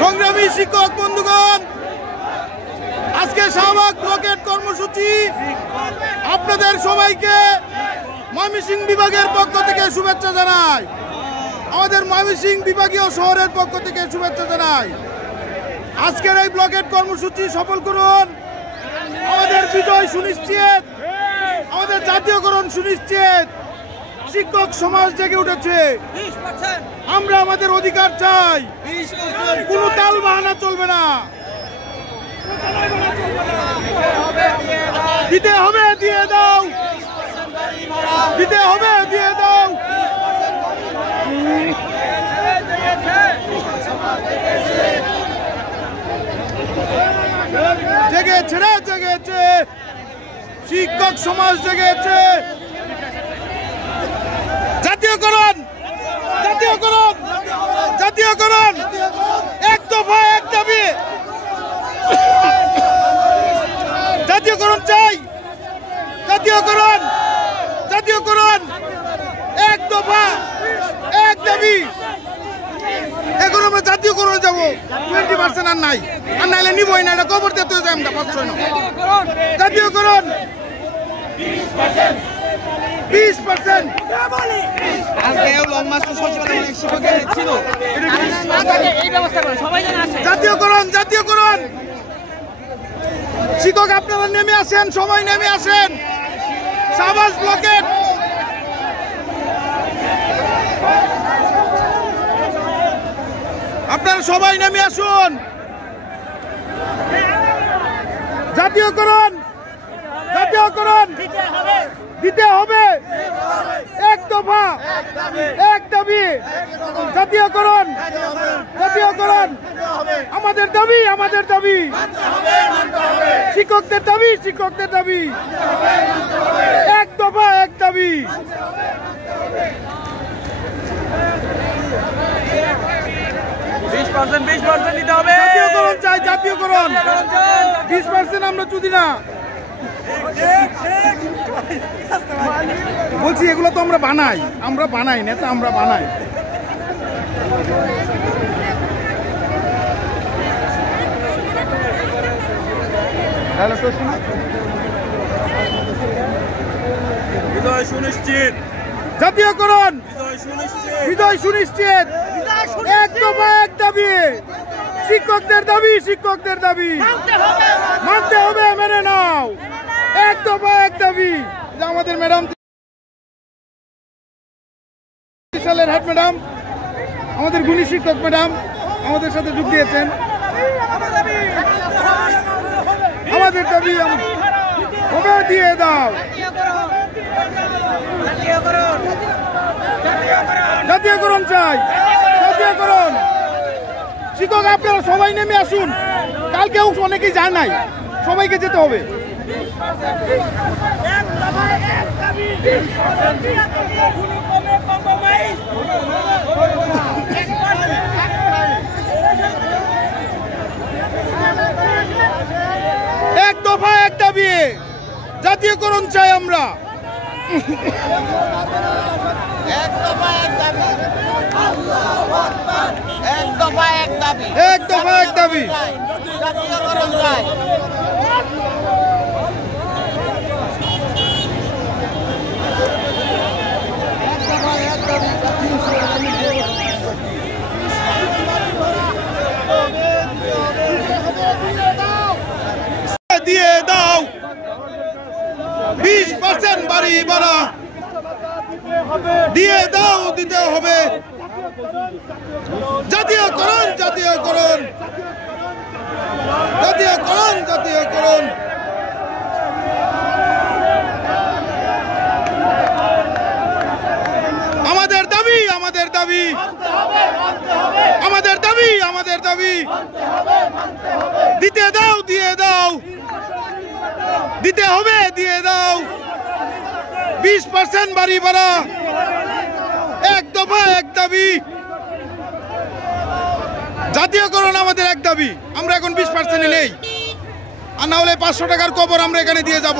সংগ্রামী শিক্ষক বন্ধুগণ, আজকে শাহবাগ ব্লকের কর্মসূচি আপনাদের সবাইকে ময়মনসিংহ বিভাগের পক্ষ থেকে শুভেচ্ছা জানাই। আমাদের ময়মনসিংহ বিভাগীয় শহরের পক্ষ থেকে শুভেচ্ছা জানাই। আজকের এই ব্লকের কর্মসূচি সফল করুন। আমাদের বিজয় সুনিশ্চিত, আমাদের জাতীয়করণ সুনিশ্চিত। শিক্ষক সমাজ জেগে উঠেছে। আমরা আমাদের অধিকার চাই। কোনো তাল বাহানা চলবে না। দিতে হবে, দিয়ে দাও। দিতে হবে, দিয়ে দাও। জেগেছে রে, জেগেছে। শিক্ষক সমাজ জেগেছে। জাতীয়করণ, জাতীয়করণ, জাতীয়করণ। এক দফা এক দাবি। জাতীয়করণ চাই। জাতীয়করণ, জাতীয়করণ। এক দফা এক দাবি। এখন আমরা জাতীয়করণে যাবো। 20% আর নাই, আর নাইলে নিবই না। এটা কবর দিতে যাই আমরা 500 না। জাতীয়করণ 20%। জাতীয়করণ, জাতীয়করণ। শিক্ষক আপনারা নেমে আসেন, সবাই নেমে আসেন। শাহবাগ ব্লকের আপনারা সবাই নেমে আসুন। জাতীয়করণ, জাতীয়করণ দিতে হবে। এক দফা এক দাবি। জাতীয়করণ, জাতীয়করণ। আমাদের দাবি, আমাদের দাবি। শিক্ষকদের দাবি, শিক্ষকদের দাবি। এক দফা এক দাবি। জাতীয়করণ চাই, জাতীয়করণ। 20% আমরা চুদি না বলছি। এগুলো তো আমরা বানাই, আমরা বানাই না তো, আমরা বানাই। বিজয় সুনিশ্চিত। জাতীয়করণ বিজয় সুনিশ্চিত। বিজয় সুনিশ্চিত। এক দফা এক দাবি। শিক্ষকদের দাবি, শিক্ষকদের দাবি মানতে হবে। মেনে নাও। এক দফা এক দাবি। আমাদের ম্যাডাম সালের হেড ম্যাডাম, আমাদের গুণী শিক্ষক ম্যাডাম আমাদের সাথে যোগ দিয়েছেন। আমাদের দাবি হবে, দিয়ে দাও। জাতীয়করণ চাই, জাতীয়করণ। শিক্ষক আপনারা সবাই নেমে আসুন। কালকেও অনেকেই যায় নাই, সবাইকে যেতে হবে। এক দফা এক দাবি। জাতীয়করণ চাই আমরা। এক দফা এক দাবি। এক দফা এক দাবি। এক দফা এক দাবি। জাতীয়করণ চাই। দিয়ে দাও। 20% বাড়ি বাড়া দিয়ে দাও, দিতে হবে। জাতীয়করণ, জাতীয়করণ, জাতীয়করণ, জাতীয়করণ। আমাদের দাবি, আমাদের দাবি, আমাদের দাবি, আমাদের দাবি। দিতে দাও, দিয়ে দাও। দিতে হবে, দিয়ে দাও। 20% বাড়ি বাড়া। এক দফা এক দাবি। জাতীয়করণ আমাদের এক দাবি। আমরা এখন 20% নেই, আর না হলে 500 টাকার কবর আমরা এখানে দিয়ে যাব।